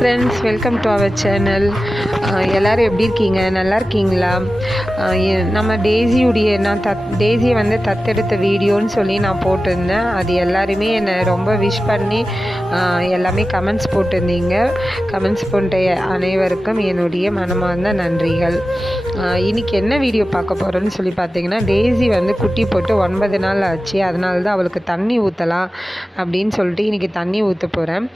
Friends welcome to our channel எல்லோரும் எப்படி இருக்கீங்க? நல்லா இருக்கீங்களா? Uh, நம்ம டேசியுடைய நான் தத் டேசியை வந்து தத்தெடுத்த வீடியோன்னு சொல்லி நான் போட்டிருந்தேன். அது எல்லாருமே என்னை ரொம்ப விஷ் பண்ணி uh, எல்லாமே கமெண்ட்ஸ் போட்டிருந்தீங்க. கமெண்ட்ஸ் போட்ட அனைவருக்கும் என்னுடைய மனமார்ந்த நன்றிகள். இன்றைக்கி இன்னைக்கு என்ன வீடியோ பார்க்க போகிறோன்னு சொல்லி பார்த்தீங்கன்னா டேசி வந்து குட்டி போட்டு ஒன்பது நாள் ஆச்சு. அதனால தான் அவளுக்கு தண்ணி ஊற்றலாம் அப்படின்னு சொல்லிட்டு இன்றைக்கி தண்ணி ஊற்ற போகிறேன்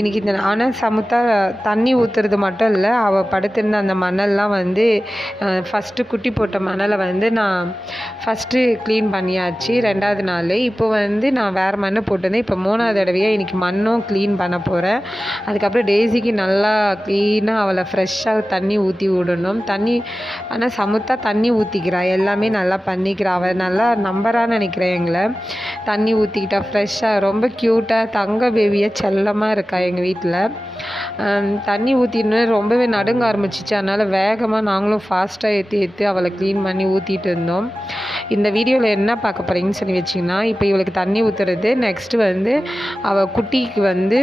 இன்றைக்கி இந்த ஆனால் சமுத்தா தண்ணி ஊற்றுறது மட்டும் இல்லை அவள் படுத்திருந்த அந்த மணல்லாம் வந்து ஃபஸ்ட்டு குட்டி போட்ட மணலை வந்து நான் ஃபஸ்ட்டு க்ளீன் பண்ணியாச்சு. ரெண்டாவது நாள் இப்போ வந்து நான் வேறு மண்ணை போட்டிருந்தேன். இப்போ மூணாவது தடவையாக இன்றைக்கி மண்ணும் க்ளீன் பண்ண போகிறேன் அதுக்கப்புறம் டேசிக்கு நல்லா க்ளீனாக அவளை ஃப்ரெஷ்ஷாக தண்ணி ஊற்றி விடணும். தண்ணி ஆனால் சமுத்தா தண்ணி ஊற்றிக்கிறா எல்லாமே நல்லா பண்ணிக்கிறா. அவள் நல்லா நம்பராக நினைக்கிறேன் எங்களை. தண்ணி ஊற்றிக்கிட்டா ஃப்ரெஷ்ஷாக ரொம்ப க்யூட்டாக தங்க பேபியாக செல்லமாக இருக்கா எங்கள் வீட்டில். தண்ணி ஊற்றின்னு ரொம்பவே நடுங்க ஆரம்பிச்சிச்சு. அதனால் வேகமாக நாங்களும் ஃபாஸ்ட்டாக ஏற்றி ஏற்றி அவளை க்ளீன் பண்ணி ஊற்றிட்டு இருந்தோம். இந்த வீடியோவில் என்ன பார்க்க போகிறீங்கன்னு சொல்லி வச்சிங்கன்னா இப்போ இவளுக்கு தண்ணி ஊற்றுறது நெக்ஸ்ட்டு வந்து அவள் குட்டிக்கு வந்து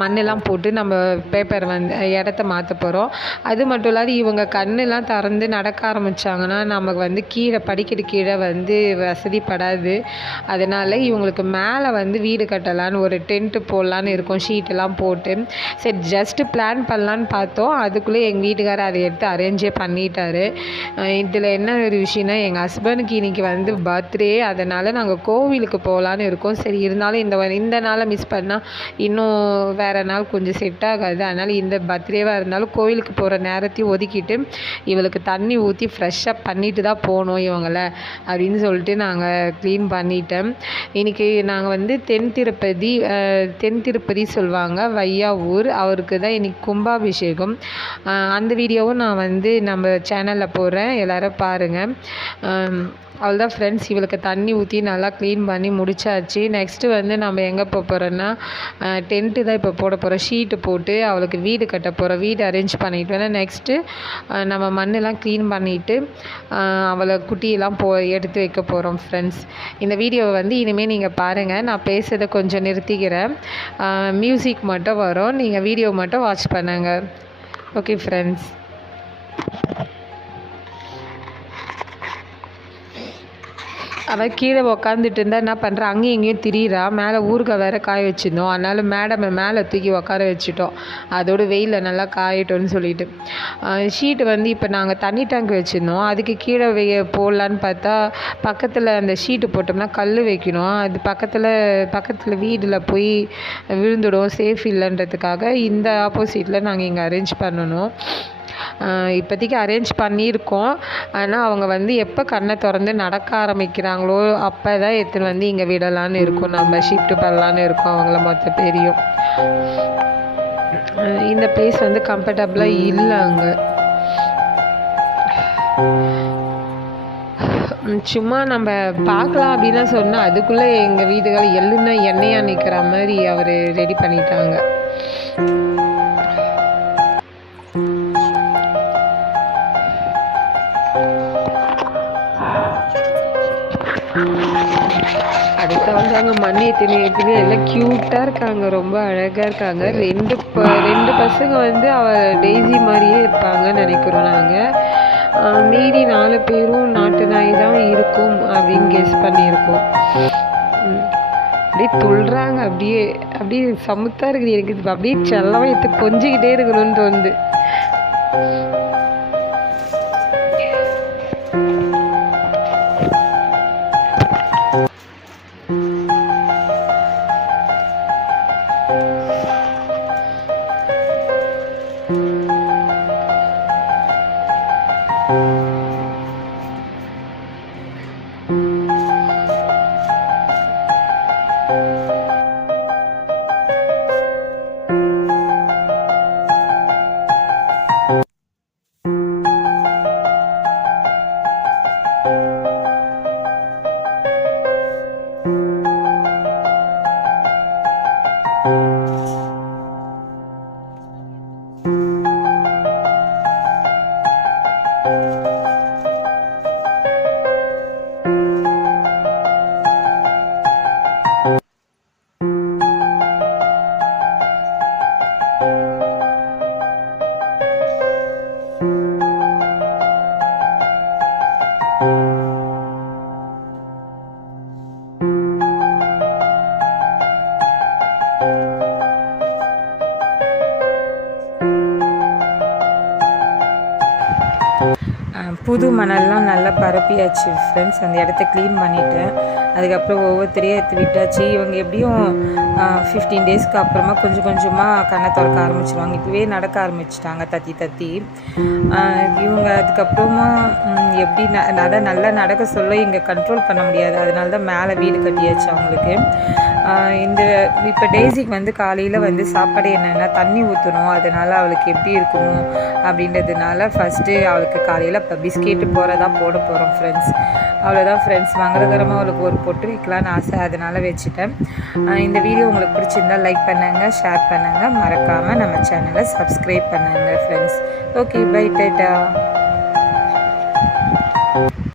மண்ணெல்லாம் போட்டு நம்ம பேப்பர் வந்து இடத்த மாற்ற போகிறோம் அது மட்டும் இல்லாத இவங்க கண்ணெல்லாம் திறந்து நடக்க ஆரம்பித்தாங்கன்னா நமக்கு வந்து கீழே படிக்கட்டு கீழே வந்து வசதிப்படாது அதனால் இவங்களுக்கு மேலே வந்து வீடு கட்டலான்னு ஒரு டென்ட்டு போடலான்னு இருக்கோம் ஷீட்டெல்லாம் போட்டு. சரி ஜஸ்ட்டு பிளான் பண்ணலான்னு பார்த்தோம். அதுக்குள்ளே எங்கள் வீட்டுக்காரர் அதை எடுத்து அரேஞ்சே பண்ணிட்டாரு. இதில் என்ன ஒரு விஷயம்னா எங்கள் ஹஸ்பண்டுக்கு இன்றைக்கி வந்து பர்த்டே அதனால் நாங்கள் கோவிலுக்கு போகலான்னு இருக்கோம். சரி இருந்தாலும் இந்த இந்த நாளை மிஸ் பண்ணால் இன்னும் வேறு நாள் கொஞ்சம் செட் ஆகாது. அதனால் இந்த பர்த்டேவாக இருந்தாலும் கோவிலுக்கு போகிற நேரத்தையும் ஒதுக்கிட்டு இவளுக்கு தண்ணி ஊற்றி ஃப்ரெஷ்ஷாக பண்ணிட்டு தான் போகணும் இவங்களை அப்படின்னு சொல்லிட்டு நாங்கள் க்ளீன் பண்ணிட்டோம். இன்றைக்கி நாங்கள் வந்து தென் திருப்பதி தென் திருப்பதி சொல்லுவாங்க வையாவூர். அவருக்கு தான் இன்றைக்கி கும்பாபிஷேகம். அந்த வீடியோவும் நான் வந்து நம்ம சேனலில் போடுறேன். எல்லோரும் பாருங்கள் அவ்வளோதான் ஃப்ரெண்ட்ஸ் இவளுக்கு தண்ணி ஊற்றி நல்லா க்ளீன் பண்ணி முடிச்சாச்சு. நெக்ஸ்ட்டு வந்து நம்ம எங்கே போக போகிறோன்னா டென்ட்டு தான் இப்போ போட போகிறோம் ஷீட்டு போட்டு அவளுக்கு வீடு கட்ட போகிறோம் வீடு அரேஞ்ச் பண்ணிட்டு வேணா நெக்ஸ்ட்டு நம்ம மண்ணெல்லாம் க்ளீன் பண்ணிவிட்டு அவளை குட்டியெல்லாம் போ எடுத்து வைக்க போகிறோம் ஃப்ரெண்ட்ஸ் இந்த வீடியோவை வந்து இனிமேல் நீங்கள் பாருங்கள் நான் பேசுகிறத கொஞ்சம் நிறுத்திக்கிறேன். மியூசிக் மட்டும் வரும். நீங்கள் வீடியோ மட்டும் வாட்ச் பண்ணுங்கள் ஓகே ஃப்ரெண்ட்ஸ் அவள் கீழே உக்காந்துட்டு இருந்தா என்ன பண்ணுறா அங்கேயும் இங்கேயும் திரியிறா. மேலே ஊறுகாய் வேற காய வச்சுருந்தோம். அதனால மேடமை மேலே தூக்கி உட்கார வச்சுட்டோம். அதோட வெயிலில் நல்லா காயிட்டோன்னு சொல்லிட்டு. ஷீட்டு வந்து இப்போ நாங்கள் தண்ணி டேங்க் வச்சுருந்தோம். அதுக்கு கீழே வெய போடலான்னு பார்த்தா பக்கத்தில் அந்த ஷீட்டு போட்டோம்னா கல் வைக்கணும். அது பக்கத்தில் பக்கத்தில் வீடில் போய் விழுந்துடும். சேஃப் இல்லைன்றதுக்காக இந்த ஆப்போசிட்டில் நாங்கள் இங்கே அரேஞ்ச் பண்ணணும். இப்போதைக்கு அரேஞ்ச் பண்ணியிருக்கோம். ஆனால் அவங்க வந்து எப்போ கண்ணை திறந்து நடக்க ஆரம்பிக்கிறாங்க ஆரம்பிக்கிறாங்களோ அப்போ தான் எடுத்துன்னு வந்து இங்கே விடலான்னு இருக்கும். நம்ம ஷிஃப்ட் பண்ணலான்னு இருக்கோம். அவங்கள மொத்த பேரையும். இந்த பிளேஸ் வந்து கம்ஃபர்டபுளாக இல்லை அங்கே. சும்மா நம்ம பார்க்கலாம் அப்படின்னு சொன்னால் அதுக்குள்ளே எங்கள் வீடுகள் எள்ளுன்னா எண்ணெயாக நிற்கிற மாதிரி அவர் ரெடி பண்ணிட்டாங்க. அடுத்த வந்தாங்க மண் எத்தினி எத்தினி எல்லாம் க்யூட்டாக இருக்காங்க ரொம்ப அழகாக இருக்காங்க. ரெண்டு ப ரெண்டு பசங்க வந்து அவ டெய்ஸி மாதிரியே இருப்பாங்கன்னு நினைக்கிறோம் நாங்கள் மீதி நாலு பேரும் நாட்டு நாய் தான் இருக்கும் அப்படின்னு கெஸ் பண்ணியிருக்கோம். அப்படியே துள்ளுறாங்க அப்படியே அப்படியே சமுத்தாக இருக்குது எனக்கு அப்படியே செல்லமாக எடுத்து கொஞ்சிக்கிட்டே இருக்கணும்னு தோணுது. புது மணல்லாம் நல்லா பரப்பியாச்சு ஃப்ரெண்ட்ஸ் அந்த இடத்த க்ளீன் பண்ணிவிட்டேன் அதுக்கப்புறம் ஒவ்வொருத்தரையும் எடுத்து விட்டாச்சு. இவங்க எப்படியும் ஃபிஃப்டீன் டேஸ்க்கு அப்புறமா கொஞ்சம் கொஞ்சமாக கண்ணை திறக்க ஆரம்பிச்சிருவாங்க. இப்போவே நடக்க ஆரம்பிச்சிட்டாங்க தத்தி தத்தி. இவங்க அதுக்கப்புறமா எப்படி ந நட நல்லா நடக்க சொல்ல இங்கே கண்ட்ரோல் பண்ண முடியாது. அதனால தான் மேலே வீடு கட்டியாச்சு அவங்களுக்கு. இந்த இப்போ டேசிக்கு வந்து காலையில் வந்து சாப்பாடு என்னென்னா தண்ணி ஊற்றணும் அதனால் அவளுக்கு எப்படி இருக்கணும் அப்படின்றதுனால ஃபஸ்ட்டு அவளுக்கு காலையில் இப்போ பிஸ்கெட்டு போகிறதா போட போகிறோம் ஃப்ரெண்ட்ஸ் அவ்வளோதான் ஃப்ரெண்ட்ஸ் மங்களகரமாக அவளுக்கு ஒரு பொட்டு வைக்கலான்னு ஆசை. அதனால் வச்சுட்டேன். இந்த வீடியோ உங்களுக்கு பிடிச்சிருந்தா லைக் பண்ணுங்கள் ஷேர் பண்ணுங்கள் மறக்காமல் நம்ம சேனலை சப்ஸ்கிரைப் பண்ணுங்கள் ஃப்ரெண்ட்ஸ் ஓகே பை டேட்டா.